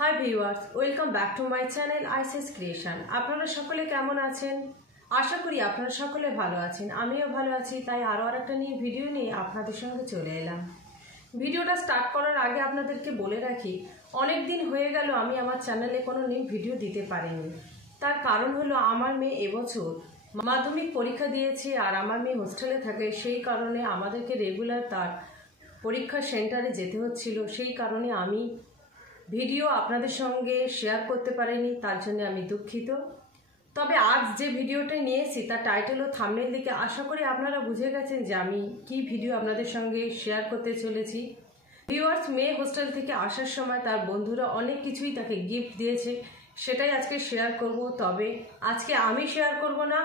High viewers, welcome back to my channel আইসেস creation. আপনারা সকলে কেমন আছেন? আশা করি আপনারা সকলে ভালো আছেন। আমিও ভালো আছি, তাই আরও একটা ভিডিও নিয়ে আপনাদের সঙ্গে চলে এলাম। ভিডিওটা স্টার্ট করার আগে আপনাদেরকে বলে রাখি, অনেক দিন হয়ে গেল আমি আমার চ্যানেলে কোনো ভিডিও দিতে পারিনি। তার কারণ হলো আমার মেয়ে এবছর মাধ্যমিক পরীক্ষা দিয়েছে আর আমার মেয়ে হোস্টেলে থাকে, সেই কারণে আমাদেরকে রেগুলার তার পরীক্ষা সেন্টারে যেতে হচ্ছিল। সেই কারণে আমি ভিডিও আপনাদের সঙ্গে শেয়ার করতে পারিনি, তার জন্য আমি দুঃখিত। তবে আজ যে ভিডিওটা নিয়েছি তার টাইটেল ও থাম্বনেল দেখে আশা করি আপনারা বুঝে গেছেন যে আমি কি ভিডিও আপনাদের সঙ্গে শেয়ার করতে চলেছি। ভিউয়ার্স, মেয়ে হোস্টেল থেকে আসার সময় তার বন্ধুরা অনেক কিছুই তাকে গিফট দিয়েছে, সেটাই আজকে শেয়ার করব। তবে আজকে আমি শেয়ার করব না,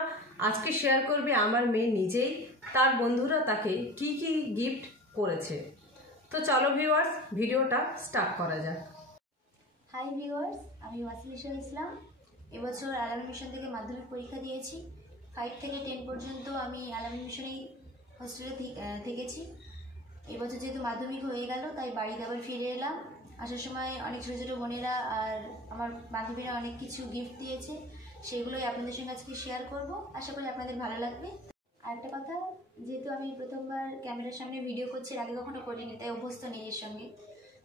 আজকে শেয়ার করবে আমার মেয়ে নিজেই, তার বন্ধুরা তাকে কি কি গিফট করেছে। তো চলো ভিউয়ার্স, ভিডিওটা স্টার্ট করা যাক। হাই ভিউয়ার্স, আমি ওয়াসিলিশা ইসলাম। এবছর আলামী মিশন থেকে মাধ্যমিক পরীক্ষা দিয়েছি। 5 থেকে 10 পর্যন্ত আমি আলামী মিশনেই হোস্টেলে থেকেছি। এবছর যেহেতু মাধ্যমিক হয়ে গেল, তাই বাড়িতে আবার ফিরে এলাম। আসার সময় অনেক ছোটো ছোটো বোনেরা আর আমার বান্ধবীরা অনেক কিছু গিফট দিয়েছে, সেগুলোই আপনাদের সঙ্গে আজকে শেয়ার করব। আশা করি আপনাদের ভালো লাগবে। আর একটা কথা, যেহেতু আমি প্রথমবার ক্যামেরার সামনে ভিডিও করছি, আগে কখনো করিনি, তাই অভ্যস্ত নিজের সঙ্গে।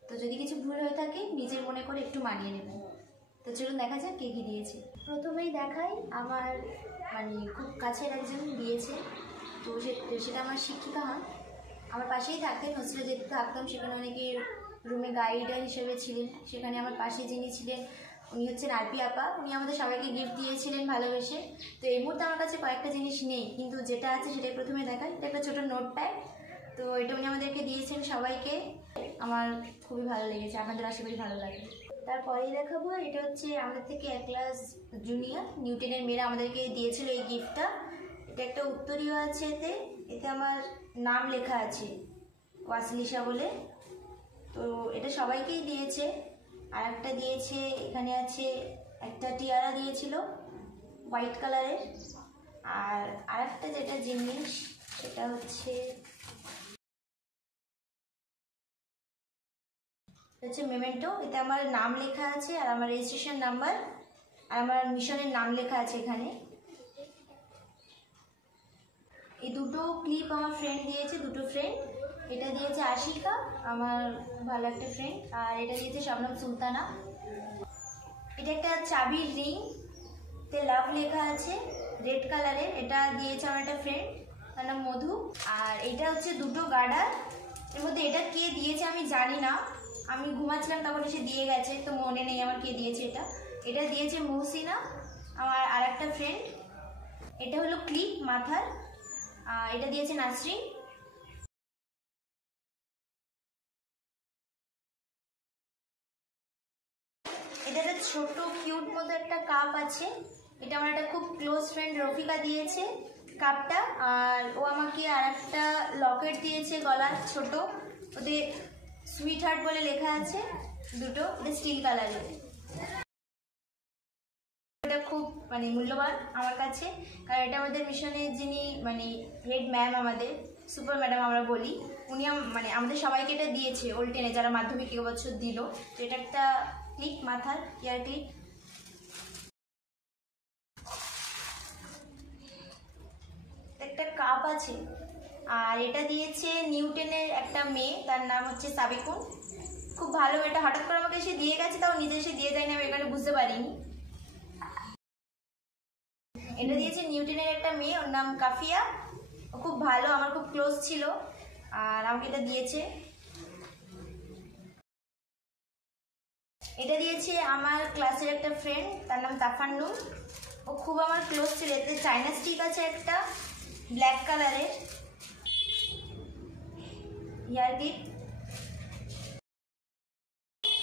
তো যদি কিছু ভুল হয়ে থাকে নিজের মনে করে একটু মানিয়ে নেবেন। তো চলুন দেখা যাক কে কী দিয়েছে। প্রথমেই দেখাই, আমার খুব কাছের একজন দিয়েছে। তো সেটা আমার শিক্ষিকা হন, আমার পাশেই থাকতেন। হোস্টেলে যেতে থাকতাম, সেখানে অনেকে রুমে গাইডার হিসেবে ছিলেন। সেখানে আমার পাশে যিনি ছিলেন উনি হচ্ছেন আরপি আপা। উনি আমাদের সবাইকে গিফট দিয়েছিলেন ভালোবেসে। তো এই মুহূর্তে আমার কাছে কয়েকটা জিনিস নেই, কিন্তু যেটা আছে সেটাই প্রথমে দেখাই। এটা একটা ছোটো নোট প্যাড। তো এটা উনি আমাদেরকে দিয়েছেন সবাইকে, আমার খুবই ভালো লেগেছে, আপনাদের আশা করি ভালো লাগবে। তারপরেই দেখাবো, এটা হচ্ছে আমাদের থেকে 1 ক্লাস জুনিয়র নিউটনের মেয়েরা আমাদেরকে দিয়েছিল এই গিফটটা। এটা একটা উত্তরীয় আছে, এতে আমার নাম লেখা আছে ওয়াসিলিশা বলে। তো এটা সবাইকেই দিয়েছে। আর একটা দিয়েছে, এখানে আছে একটা টিয়ারা দিয়েছিল হোয়াইট কালারের। আর একটা যেটা জিনিস, সেটা হচ্ছে মেমেন্টো। এতে আমার নাম লেখা আছে আর আমার রেজিস্ট্রেশন নাম্বার আর আমার মিশনের নাম লেখা আছে এখানে। এই দুটো ক্লিপ আমার ফ্রেন্ড দিয়েছে, দুটো ফ্রেন্ড। এটা দিয়েছে আশিকা, আমার ভালো একটা ফ্রেন্ড। আর এটা দিয়েছে শবনম সুলতানা। এটা একটা চাবির রিং, তে লাভ লেখা আছে রেড কালারের। এটা দিয়েছে আমার একটা ফ্রেন্ড, তার নাম মধু। আর এটা হচ্ছে দুটো গার্ডার। এর মধ্যে এটা কে দিয়েছে আমি জানি না, আমি ঘুমাচ্ছিলাম তখন এসে দিয়ে গেছে, তো মনে নেই আমার কে দিয়েছে। এটা দিয়েছে মৌসিনা, আমার আর একটা ফ্রেন্ড। এটা হলো ক্লিপ মাথার, আর এটা দিয়েছে নাসরিন। এটা একটা ছোট কিউট মতো একটা কাপ আছে। এটা আমার একটা খুব ক্লোজ ফ্রেন্ড রফিকা দিয়েছে কাপটা। আর ও আমাকে আর একটা লকেট দিয়েছে গলার ছোট, ওতে সুইট হার্ট বলে লেখা আছে দুটো। এটা স্টিল কালারের। এটা খুব মূল্যবান আমার কাছে, কারণ এটা আমাদের মিশনের যিনি হেড ম্যাম, আমাদের সুপার ম্যাডাম আমরা বলি, উনি আমাদের সবাইকে এটা দিয়েছে ওল্ড টেনে, যারা মাধ্যমিক এবছর দিল। তো এটা একটা ক্লিপ মাথার, ইয়ার ক্লিপ। একটা কাপ আছে। আর এটা দিয়েছে নিউটনের একটা মেয়ে, তার নাম হচ্ছে সাবিকুন। খুব ভালো, এটা হঠাৎ করে আমাকে এসে দিয়ে গেছে, তাও নিজে এসে দিয়ে যায়নি, আমি এখানে বুঝতে পারিনি। এটা দিয়েছে নিউটনের একটা মেয়ে, ওর নাম কাফিয়া। ও খুব ভালো, আমার খুব ক্লোজ ছিল, আর আমাকে এটা দিয়েছে। এটা দিয়েছে আমার ক্লাসের একটা ফ্রেন্ড, তার নাম তাফান্নুম। ও খুব আমার ক্লোজ ছিল। এতে চাইনা স্টিক আছে একটা ব্ল্যাক কালারের, ইয়ার ক্লিপ।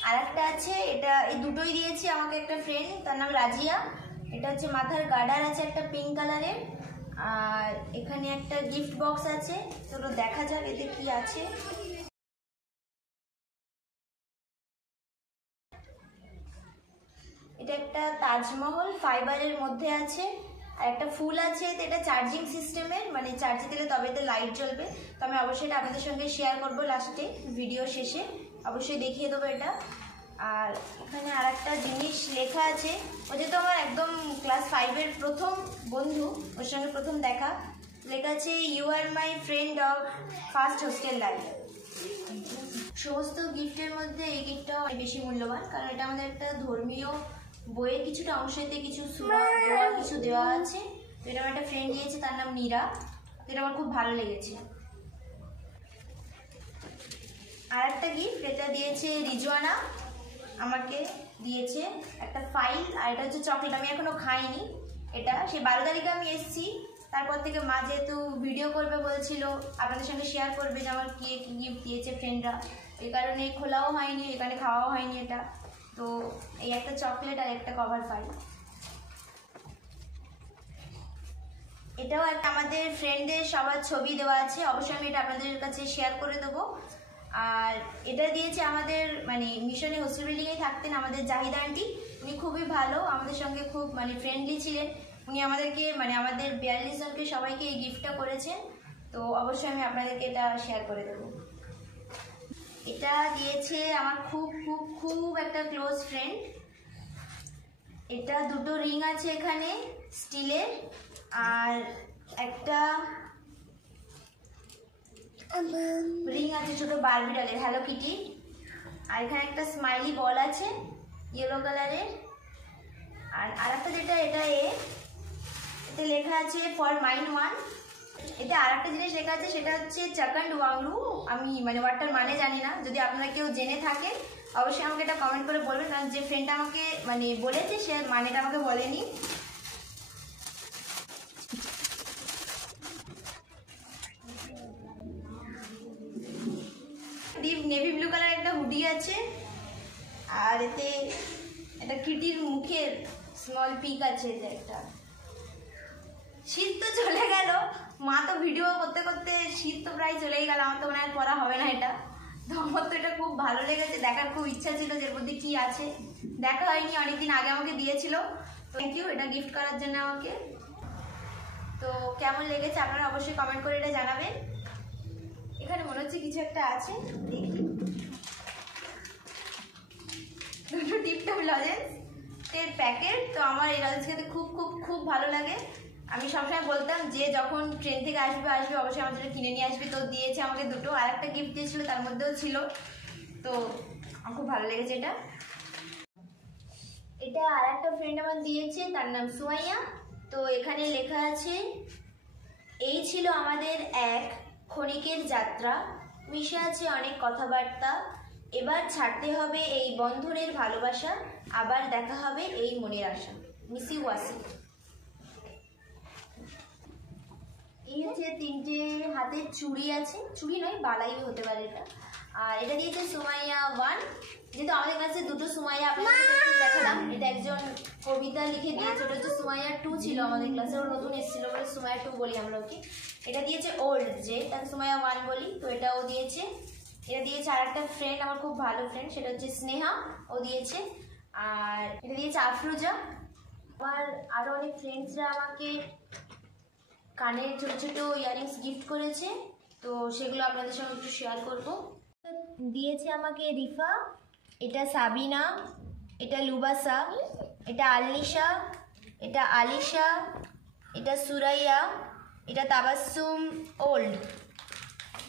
আর একটা আছে, এটা এই দুটোই দিয়েছে আমাকে একটা ফ্রেন্ড, তার নাম রাজিয়া। এটা হচ্ছে মাথার গার্ডার আছে একটা পিঙ্ক কালারের। আর এখানে একটা গিফট বক্স আছে, চলো দেখা যাক এতে কি আছে। এটা একটা তাজমহল ফাইবারের মধ্যে আছে, আর একটা ফুল আছে। এটা চার্জিং সিস্টেমের, চার্জে দিলে তবে এতে লাইট জ্বলবে। তো আমি অবশ্যই এটা আপনাদের সঙ্গে শেয়ার করবো লাস্টে, ভিডিও শেষে অবশ্যই দেখিয়ে দেবো এটা। আর এখানে আর একটা জিনিস লেখা আছে, ও যেহেতু আমার একদম ক্লাস 5-এর প্রথম বন্ধু, ওর সঙ্গে প্রথম দেখা, লেখা আছে you are my friend of first hostel life. সমস্ত গিফটের মধ্যে এই গিফটটা অনেক বেশি মূল্যবান, কারণ এটা আমাদের একটা ধর্মীয় বইয়ের কিছুটা অংশেতে কিছু সূরা দোয়া কিছু দেওয়া আছে। তো এটা আমার একটা ফ্রেন্ড দিয়েছে, তার নাম মীরা। এটা আমার খুব ভালো লেগেছে। আর একটা গিফট, এটা দিয়েছে রিজওয়ানা, আমাকে দিয়েছে একটা ফাইল, আর এটা হচ্ছে চকলেট। আমি এখনো খাইনি এটা, সেই 12 তারিখে আমি এসেছি, তারপর থেকে মা যেহেতু ভিডিও করবে বলছিল, আপনাদের সঙ্গে শেয়ার করবে যে আমার কি গিফট দিয়েছে ফ্রেন্ডরা, এই কারণে খোলাও হয়নি, এখানে খাওয়াও হয়নি এটা। তো এই একটা চকলেট আর একটা কভার ফাইল। এটাও একটা আমাদের ফ্রেন্ডদের সবার ছবি দেওয়া আছে, অবশ্যই আমি এটা আপনাদের কাছে শেয়ার করে দেবো। আর এটা দিয়েছে আমাদের মানে মিশনে হোস্টেল বিল্ডিংয়ে থাকতেন আমাদের জাহিদা আন্টি। উনি খুবই ভালো, আমাদের সঙ্গে খুব মানে ফ্রেন্ডলি ছিলেন। উনি আমাদেরকে মানে আমাদের 42 জনকে সবাইকে এই গিফটটা করেছেন। তো অবশ্যই আমি আপনাদেরকে এটা শেয়ার করে দেবো। এটা দিয়েছে আমার খুব খুব খুব একটা ক্লোজ ফ্রেন্ড। এটা দুটো রিং আছে এখানে স্টিলের, আর একটা রিং আছে ছোট বারবি ডলের হ্যালো কিটি, আর এখানে একটা স্মাইলি বল আছে ইয়েলো কালারের। আর আরেকটা যেটা এটা এতে লেখা আছে ফর মাইন্ড ওয়ান। এটা আর একটা জিনিস লেখা আছে, সেটা হচ্ছে চাকান্ড ওয়াংলু। আমি মানে ওয়ার্ডটার মানে জানি না, যদি আপনারা কেউ জেনে থাকে অবশ্যই আমাকে এটা কমেন্ট করে বলবেন, কারণ যে ফ্রেন্ডটা আমাকে মানে বলেছে সে মানেটা আমাকে বলেনি। ডিপ নেভি ব্লু কালার একটা হুডি আছে, আর এতে একটা কিটির মুখের স্মল পিক আছে। এটা একটা শীত তো চলে গেল, মা তো ভিডিও করতে করতে শীত তো প্রায় চলেই গেল, আমার তো মনে হয় পরা হবে না এটা। তো আমার তো এটা খুব ভালো লেগেছে, দেখার খুব ইচ্ছা ছিল যে এর মধ্যে কি আছে, দেখা হয়নি, অনেকদিন আগে আমাকে দিয়েছিল। থ্যাংক ইউ এটা গিফট করার জন্য আমাকে। তো কেমন লেগেছে আপনারা অবশ্যই কমেন্ট করে এটা জানাবেন। এখানে মনে হচ্ছে কিছু একটা আছে, দেখি। দুটো টিপটপ লজেন্স এর প্যাকেট। তো আমার এই লজেন্স খেতে খুব খুব খুব ভালো লাগে। আমি সবসময় বলতাম যে যখন ট্রেন থেকে আসবে অবশ্যই আমার জন্য কিনে নিয়ে আসবে। তো দিয়েছে আমাকে দুটো, আর একটা গিফট দিয়েছিল তার মধ্যেও ছিল। তো আমার খুব ভালো লেগেছে এটা। এটা আর একটা ফ্রেন্ড আমার দিয়েছে, তার নাম সুমাইয়া। তো এখানে লেখা আছে এই ছিল আমাদের এক ক্ষণিকের যাত্রা, মিশে আছে অনেক কথাবার্তা, এবার ছাড়তে হবে এই বন্ধনের ভালোবাসা, আবার দেখা হবে এই মনের আশা। মিসি ওয়াসি। এই হচ্ছে 3টে হাতের চুড়ি আছে, চুড়ি নয় বালাই হতে পারে এটা। আর এটা দিয়েছে সুমাইয়া 1। যেহেতু আমাদের কাছে দুটো সুমাইয়া আপনাদের দেখালাম, এটা একজন কবিতা লিখে দিয়েছে, ওটা হচ্ছে সুমাইয়া 2 ছিল আমাদের ক্লাসে, ওর নতুন এসেছিল বলে সুমাইয়া 2 বলি আমরা ওকে। এটা দিয়েছে ওল্ড, যে তাকে সুমাইয়া 1 বলি, তো এটাও দিয়েছে। এটা দিয়েছে আর একটা ফ্রেন্ড, আমার খুব ভালো ফ্রেন্ড, সেটা হচ্ছে স্নেহা, ও দিয়েছে। আর এটা দিয়েছে আফরোজা। আমার আরও অনেক ফ্রেন্ডসরা আমাকে কানের ছোট ছোট ইয়ারিংস গিফট করেছে, তো সেগুলো আপনাদের সঙ্গে একটু শেয়ার করব। দিয়েছে আমাকে রিফা, এটা সাবিনা, এটা লুবাসা, এটা আলনিশা, এটা আলিশা, এটা সুরাইয়া, এটা তাবাসসুম ওল্ড,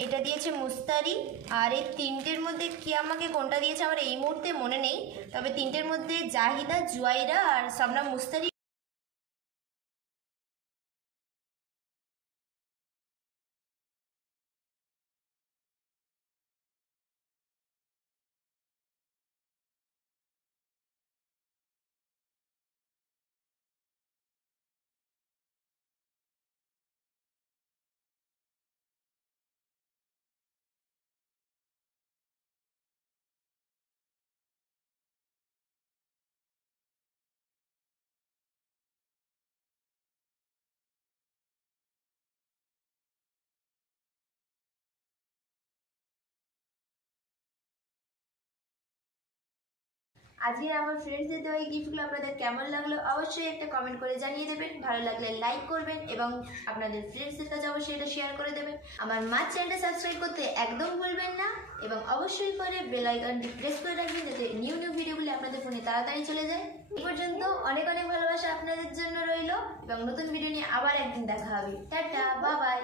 এটা দিয়েছে মুস্তারি। আর এই 3টের মধ্যে কি আমাকে কোনটা দিয়েছে আমার এই মুহূর্তে মনে নেই, তবে 3টের মধ্যে জাহিদা, জুয়াইরা আর শবনম মুস্তারি আজকে আমার ফ্রেন্ডসদের দেওয়া এই গিফটগুলো আপনাদের কেমন লাগলো অবশ্যই একটা কমেন্ট করে জানিয়ে দেবেন। ভালো লাগলে লাইক করবেন এবং আপনাদের ফ্রেন্ডসদের কাছে অবশ্যই এটা শেয়ার করে দেবেন। আমার মা চ্যানেলটা সাবস্ক্রাইব করতে একদম ভুলবেন না এবং অবশ্যই করে বেল আইকনটি প্রেস করে রাখবেন যাতে নিউ ভিডিওগুলি আপনাদের ফোনে তাড়াতাড়ি চলে যায়। এই পর্যন্ত অনেক অনেক ভালোবাসা আপনাদের জন্য রইল এবং নতুন ভিডিও নিয়ে আবার একদিন দেখা হবে। Tata, bye bye.